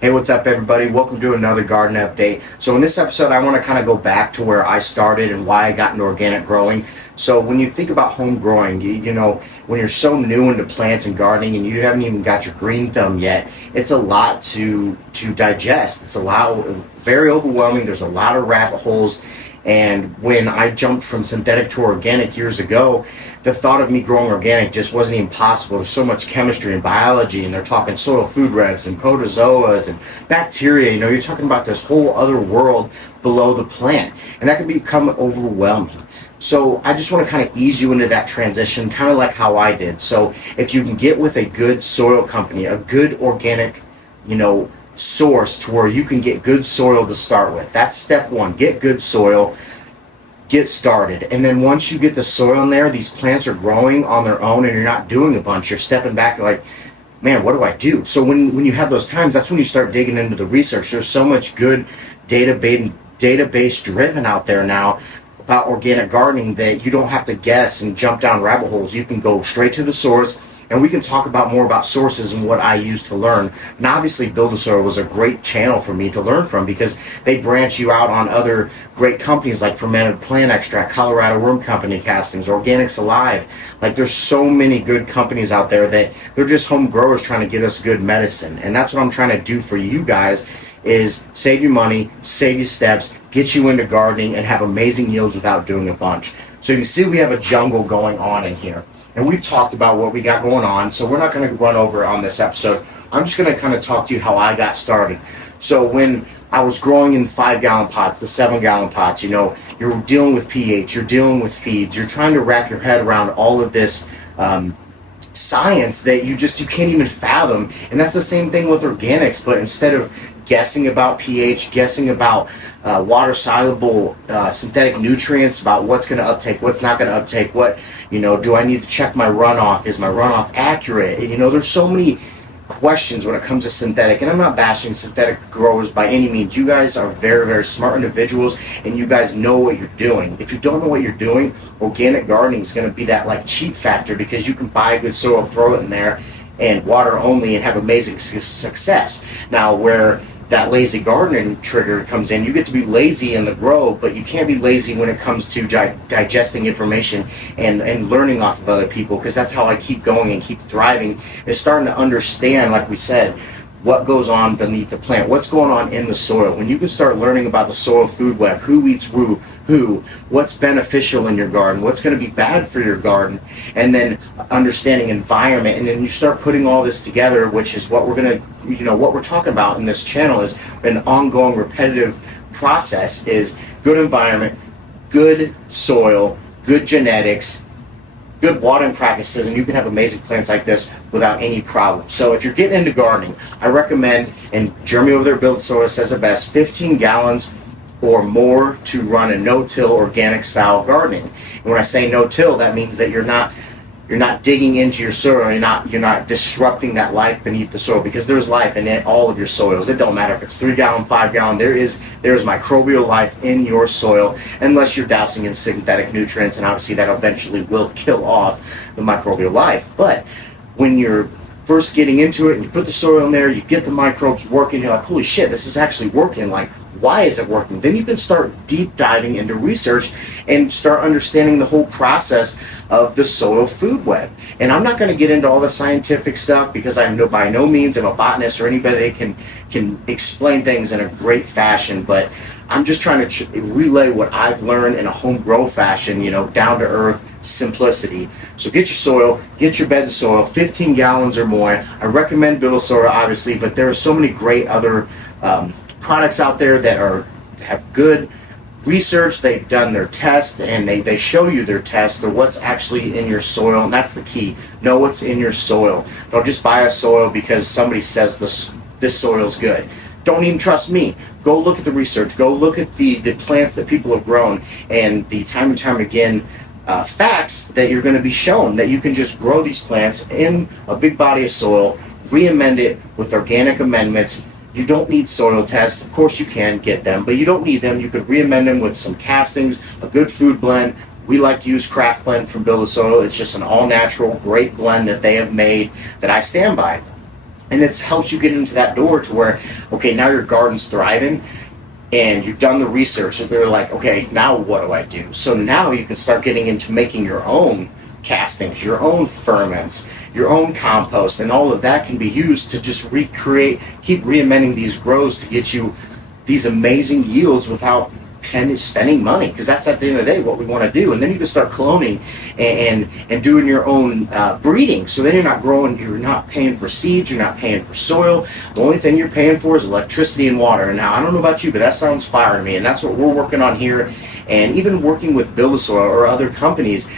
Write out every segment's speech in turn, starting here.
Hey, what's up, everybody? Welcome to another garden update. So in this episode, I want to kind of go back to where I started and why I got into organic growing. So when you think about home growing, when you're so new into plants and gardening and you haven't even got your green thumb yet, it's a lot to digest. It's a lot, very overwhelming. There's a lot of rabbit holes. And when I jumped from synthetic to organic years ago, the thought of me growing organic just wasn't even possible. There's so much chemistry and biology, and they're talking soil food webs and protozoas and bacteria. You're talking about this whole other world below the plant, and that can become overwhelming. So I just want to kind of ease you into that transition, kind of like how I did. So if you can get with a good soil company, a good organic, source to where you can get good soil to start with. That's step one. Get good soil, get started. And then once you get the soil in there, these plants are growing on their own and you're not doing a bunch. You're stepping back and like, man, what do I do? So when you have those times, that's when you start digging into the research. There's so much good database driven out there now about organic gardening that you don't have to guess and jump down rabbit holes. You can go straight to the source. And we can talk about more about sources and what I use to learn. And obviously Build-A-Soil was a great channel for me to learn from because they branch you out on other great companies like Fermented Plant Extract, Colorado Worm Company Castings, Organics Alive. Like there's so many good companies out there that they're just home growers trying to get us good medicine. And that's what I'm trying to do for you guys is save you money, save you steps, get you into gardening and have amazing yields without doing a bunch. So you can see we have a jungle going on in here. And we've talked about what we got going on, so we're not going to run over on this episode. I'm just going to kind of talk to you how I got started. So when I was growing in the 5-gallon pots, the 7-gallon pots, you're dealing with pH, you're dealing with feeds, you're trying to wrap your head around all of this science that you can't even fathom. And that's the same thing with organics, but instead of guessing about pH, guessing about water soluble synthetic nutrients, about what's going to uptake, what's not going to uptake, do I need to check my runoff? Is my runoff accurate? There's so many questions when it comes to synthetic, and I'm not bashing synthetic growers by any means. You guys are very, very smart individuals and you guys know what you're doing. If you don't know what you're doing, organic gardening is going to be that like cheap factor because you can buy good soil, throw it in there and water only and have amazing success. Now where that lazy gardening trigger comes in, you get to be lazy in the grow, but you can't be lazy when it comes to digesting information and learning off of other people, because that's how I keep going and keep thriving, is starting to understand, like we said, what goes on beneath the plant, what's going on in the soil. When you can start learning about the soil food web, who eats who, what's beneficial in your garden, what's going to be bad for your garden, and then understanding environment, and then you start putting all this together, which is what we're going to, what we're talking about in this channel is an ongoing repetitive process, is good environment, good soil, good genetics, good watering practices, and you can have amazing plants like this without any problem. So if you're getting into gardening, I recommend, and Jeremy over there Build-A-Soil says it best, 15 gallons or more to run a no-till organic style gardening. And when I say no-till, that means that you're not digging into your soil, you're not disrupting that life beneath the soil, because there's life in all of your soils. It don't matter if it's 3-gallon, 5-gallon, there is microbial life in your soil, unless you're dousing in synthetic nutrients, and obviously that eventually will kill off the microbial life. But when you're first getting into it and you put the soil in there, you get the microbes working, you're like, holy shit, this is actually working. Like, why is it working? Then you can start deep diving into research and start understanding the whole process of the soil food web. And I'm not going to get into all the scientific stuff because I'm by no means am a botanist or anybody that can explain things in a great fashion, but I'm just trying to relay what I've learned in a home grow fashion, down to earth simplicity. So get your soil, get your beds of soil, 15 gallons or more. I recommend Build-A-Soil, obviously, but there are so many great other products out there that have good research. They've done their tests and they show you their tests or what's actually in your soil, and that's the key. Know what's in your soil. Don't just buy a soil because somebody says this soil's good. Don't even trust me. Go look at the research. Go look at the plants that people have grown, and the time and time again facts that you're going to be shown that you can just grow these plants in a big body of soil, re-amend it with organic amendments. You don't need soil tests. Of course you can get them, but you don't need them. You could re-amend them with some castings, a good food blend. We like to use Craft Blend from Build-A-Soil. It's just an all-natural, great blend that they have made that I stand by. And it helps you get into that door to where, okay, now your garden's thriving and you've done the research and they're like, okay, now what do I do? So now you can start getting into making your own castings, your own ferments, your own compost, and all of that can be used to just recreate, keep re-amending these grows to get you these amazing yields without spending money, because that's at the end of the day what we want to do. And then you can start cloning and doing your own breeding. So then you're not growing, you're not paying for seeds, you're not paying for soil. The only thing you're paying for is electricity and water. And now I don't know about you, but that sounds fire to me, and that's what we're working on here. And even working with Build a Soil or other companies,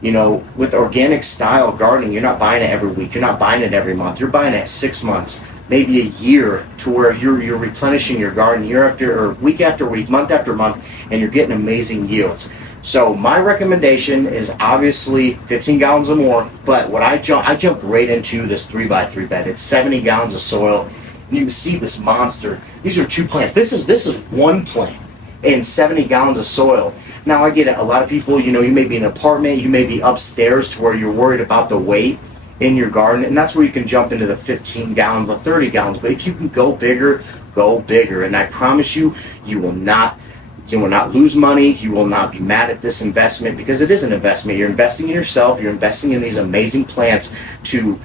you know, with organic style gardening, you're not buying it every week, you're not buying it every month, you're buying it 6 months, maybe a year, to where you're replenishing your garden year after, or week after week, month after month, and you're getting amazing yields. So my recommendation is obviously 15 gallons or more, but what I jumped right into this 3x3 bed. It's 70 gallons of soil, and you can see this monster. These are 2 plants. This is 1 plant in 70 gallons of soil. Now I get it, a lot of people, you know, you may be in an apartment, you may be upstairs to where you're worried about the weight in your garden, and that's where you can jump into the 15 gallons or 30 gallons. But if you can go bigger, go bigger. And I promise you, you will not lose money. You will not be mad at this investment, because it is an investment. You're investing in yourself. You're investing in these amazing plants to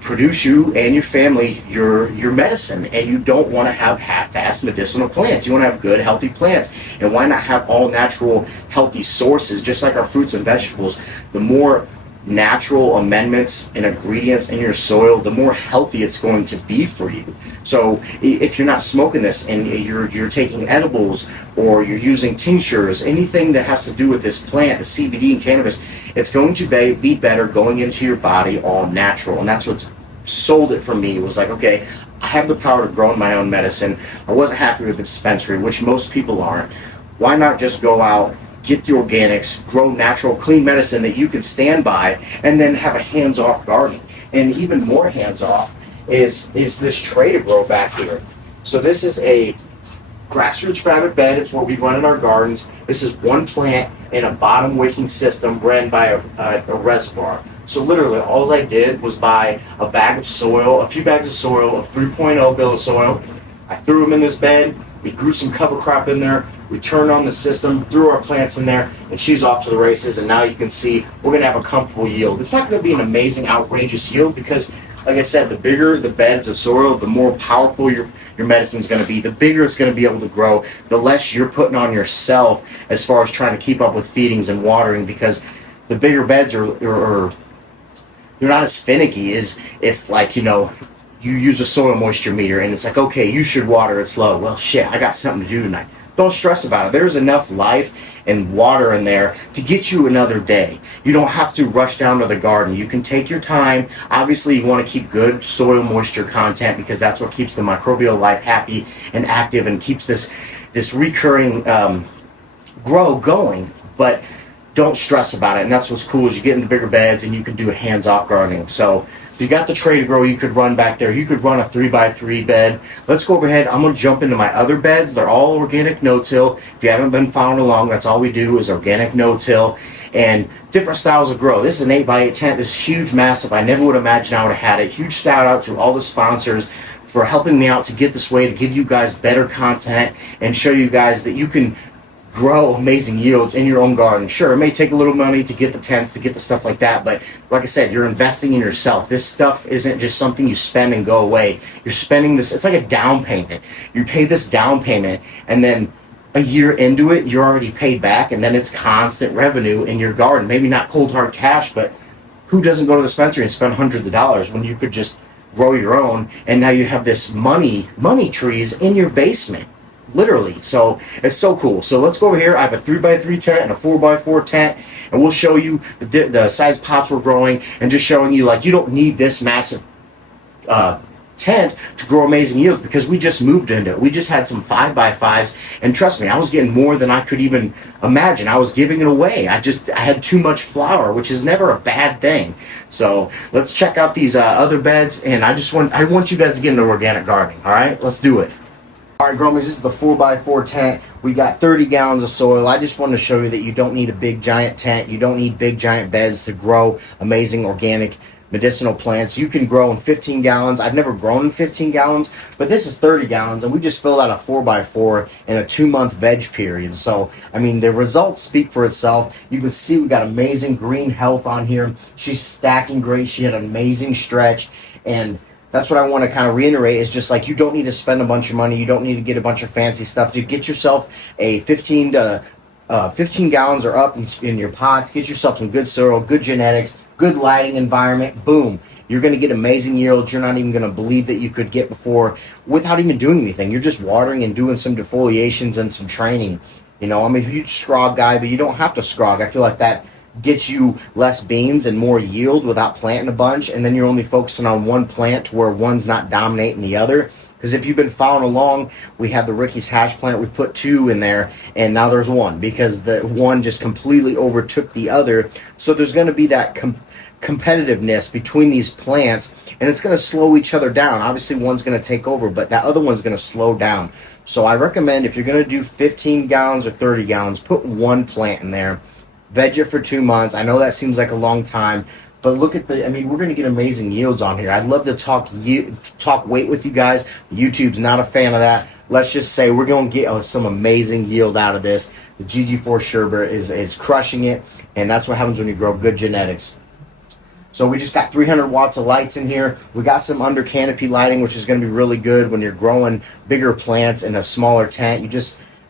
produce you and your family your medicine. And you don't want to have half-assed medicinal plants. You want to have good, healthy plants. And why not have all natural, healthy sources, just like our fruits and vegetables? The more natural amendments and ingredients in your soil, the more healthy it's going to be for you. So if you're not smoking this and you're taking edibles, or you're using tinctures, anything that has to do with this plant, the CBD and cannabis, it's going to be better going into your body all natural. And that's what sold it for me. It was like, okay, I have the power to grow my own medicine. I wasn't happy with the dispensary, which most people aren't. Why not just go out, get the organics, grow natural, clean medicine that you can stand by, and then have a hands-off garden? And even more hands-off is this tray to grow back here. So this is a grassroots fabric bed. It's what we run in our gardens. This is 1 plant in a bottom wicking system ran by a reservoir. So literally all I did was buy a bag of soil, a few bags of soil, of 3.0 Build a Soil. I threw them in this bed. We grew some cover crop in there. We turned on the system, threw our plants in there, and she's off to the races. And now you can see we're going to have a comfortable yield. It's not going to be an amazing, outrageous yield, because, like I said, the bigger the beds of soil, the more powerful your medicine is going to be. The bigger it's going to be able to grow, the less you're putting on yourself as far as trying to keep up with feedings and watering, because the bigger beds are they're not as finicky as if, like, you know, you use a soil moisture meter and it's like, okay, you should water, it's low. Well, shit, I got something to do tonight. Don't stress about it. There's enough life and water in there to get you another day. You don't have to rush down to the garden. You can take your time. Obviously, you want to keep good soil moisture content, because that's what keeps the microbial life happy and active and keeps this recurring grow going. But don't stress about it. And that's what's cool, is you get in the bigger beds and you can do a hands-off gardening. So if you got the tray to grow, you could run back there. You could run a 3x3 bed. Let's go overhead. I'm going to jump into my other beds. They're all organic no-till. If you haven't been following along, that's all we do is organic no-till and different styles of grow. This is an 8x8 tent. This is huge, massive. I never would imagine I would have had it. Huge shout out to all the sponsors for helping me out to get this way, to give you guys better content and show you guys that you can grow amazing yields in your own garden. Sure, it may take a little money to get the tents, to get the stuff like that, but like I said, you're investing in yourself. This stuff isn't just something you spend and go away. You're spending this, it's like a down payment. You pay this down payment, and then a year into it, you're already paid back, and then it's constant revenue in your garden. Maybe not cold hard cash, but who doesn't go to the dispensary and spend hundreds of dollars when you could just grow your own? And now you have this money trees in your basement. Literally. So it's so cool. So let's go over here. I have a 3x3 tent and a 4x4 tent, and we'll show you the size pots we're growing, and just showing you, like, you don't need this massive tent to grow amazing yields, because we just moved into it. We just had some 5x5s, and trust me, I was getting more than I could even imagine. I was giving it away. I had too much flower, which is never a bad thing. So let's check out these other beds, and I want you guys to get into organic gardening. All right, let's do it. All right, Gromies, this is the 4x4 tent. We got 30 gallons of soil. I just wanted to show you that you don't need a big giant tent. You don't need big giant beds to grow amazing organic medicinal plants. You can grow in 15 gallons. I've never grown in 15 gallons, but this is 30 gallons, and we just filled out a 4x4 in a 2-month veg period. So, I mean, the results speak for itself. You can see we got amazing green health on here. She's stacking great. She had an amazing stretch, and that's what I want to kind of reiterate is just like, you don't need to spend a bunch of money. You don't need to get a bunch of fancy stuff. To get yourself a 15 gallons or up in your pots. Get yourself some good soil, good genetics, good lighting environment. Boom. You're going to get amazing yields. You're not even going to believe that you could get before without even doing anything. You're just watering and doing some defoliations and some training. You know, I'm a huge scrog guy, but you don't have to scrog. I feel like that gets you less beans and more yield without planting a bunch, and then you're only focusing on one plant to where one's not dominating the other. Because if you've been following along, we had the Ricky's hash plant. We put 2 in there, and now there's 1 because the one just completely overtook the other. So there's going to be that competitiveness between these plants, and it's going to slow each other down. Obviously, one's going to take over, but that other one's going to slow down. So I recommend if you're going to do 15 gallons or 30 gallons, put 1 plant in there. Veg it for 2 months. I know that seems like a long time, but look at I mean, we're going to get amazing yields on here. I'd love to talk weight with you guys. YouTube's not a fan of that. Let's just say we're going to get some amazing yield out of this. The GG4 Sherbert is crushing it, and that's what happens when you grow good genetics. So we just got 300 watts of lights in here. We got some under canopy lighting, which is going to be really good when you're growing bigger plants in a smaller tent.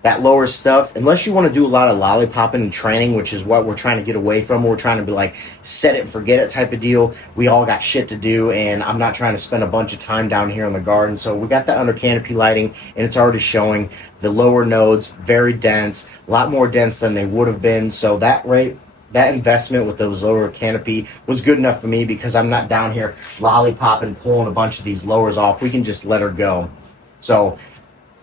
That lower stuff, unless you want to do a lot of lollipopping and training, which is what we're trying to get away from. We're trying to be like set it and forget it type of deal. We all got shit to do, and I'm not trying to spend a bunch of time down here in the garden. So we got that under canopy lighting, and it's already showing the lower nodes, very dense, a lot more dense than they would have been. So that investment with those lower canopy was good enough for me because I'm not down here lollipopping, pulling a bunch of these lowers off. We can just let her go. So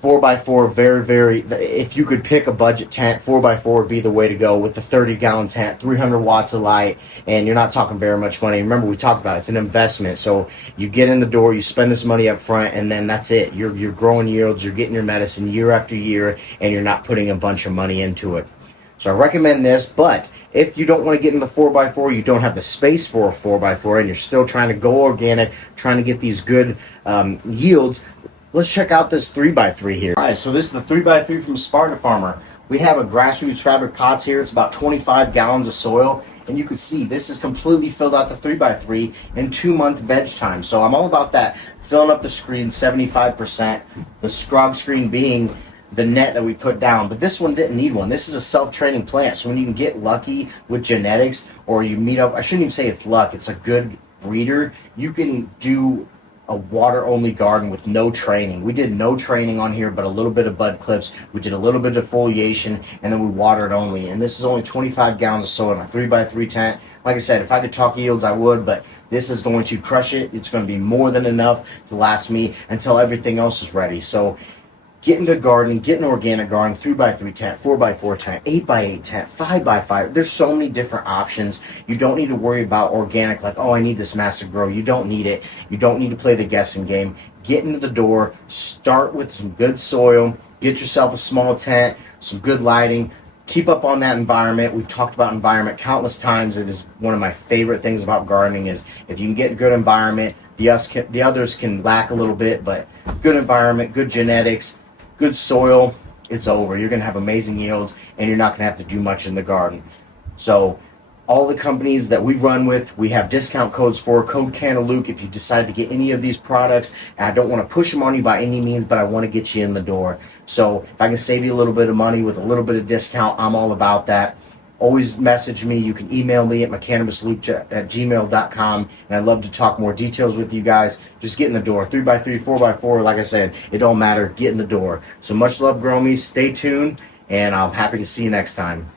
4x4, very, if you could pick a budget tent, 4x4 would be the way to go with the 30-gallon tent, 300 watts of light, and you're not talking very much money. Remember, we talked about it's an investment. So you get in the door, you spend this money up front, and then that's it. You're growing yields, you're getting your medicine year after year, and you're not putting a bunch of money into it. So I recommend this, but if you don't want to get in the 4x4, you don't have the space for a 4x4, and you're still trying to go organic, trying to get these good yields, let's check out this 3x3 here. All right, so this is the 3x3 from Sparta Farmer. We have a grassroots fabric pots here. It's about 25 gallons of soil, and you can see this is completely filled out the 3x3 in 2-month veg time. So I'm all about that, filling up the screen 75%, the scrog screen being the net that we put down. But this one didn't need one. This is a self-training plant, so when you can get lucky with genetics, or you meet up, I shouldn't even say it's luck, it's a good breeder, you can do a water-only garden with no training. We did no training on here, but a little bit of bud clips. We did a little bit of foliation, and then we watered only. And this is only 25 gallons of soil in a 3x3 tent. Like I said, if I could talk yields, I would, but this is going to crush it. It's going to be more than enough to last me until everything else is ready. So get into gardening, get an organic garden, 3x3 tent, 4x4 tent, 8x8 tent, 5x5. There's so many different options. You don't need to worry about organic, like, oh, I need this massive grow. You don't need it. You don't need to play the guessing game. Get into the door, start with some good soil, get yourself a small tent, some good lighting, keep up on that environment. We've talked about environment countless times. It is one of my favorite things about gardening is if you can get good environment, the others can lack a little bit, but good environment, good genetics, good soil, it's over. You're going to have amazing yields, and you're not going to have to do much in the garden. So all the companies that we run with, we have discount codes for. Code Cantaloupe if you decide to get any of these products. And I don't want to push them on you by any means, but I want to get you in the door. So if I can save you a little bit of money with a little bit of discount, I'm all about that. Always message me. You can email me at mccannabisloop@gmail.com, and I'd love to talk more details with you guys. Just get in the door. 3x3, 4x4, like I said, it don't matter. Get in the door. So much love, Gromies. Stay tuned, and I'm happy to see you next time.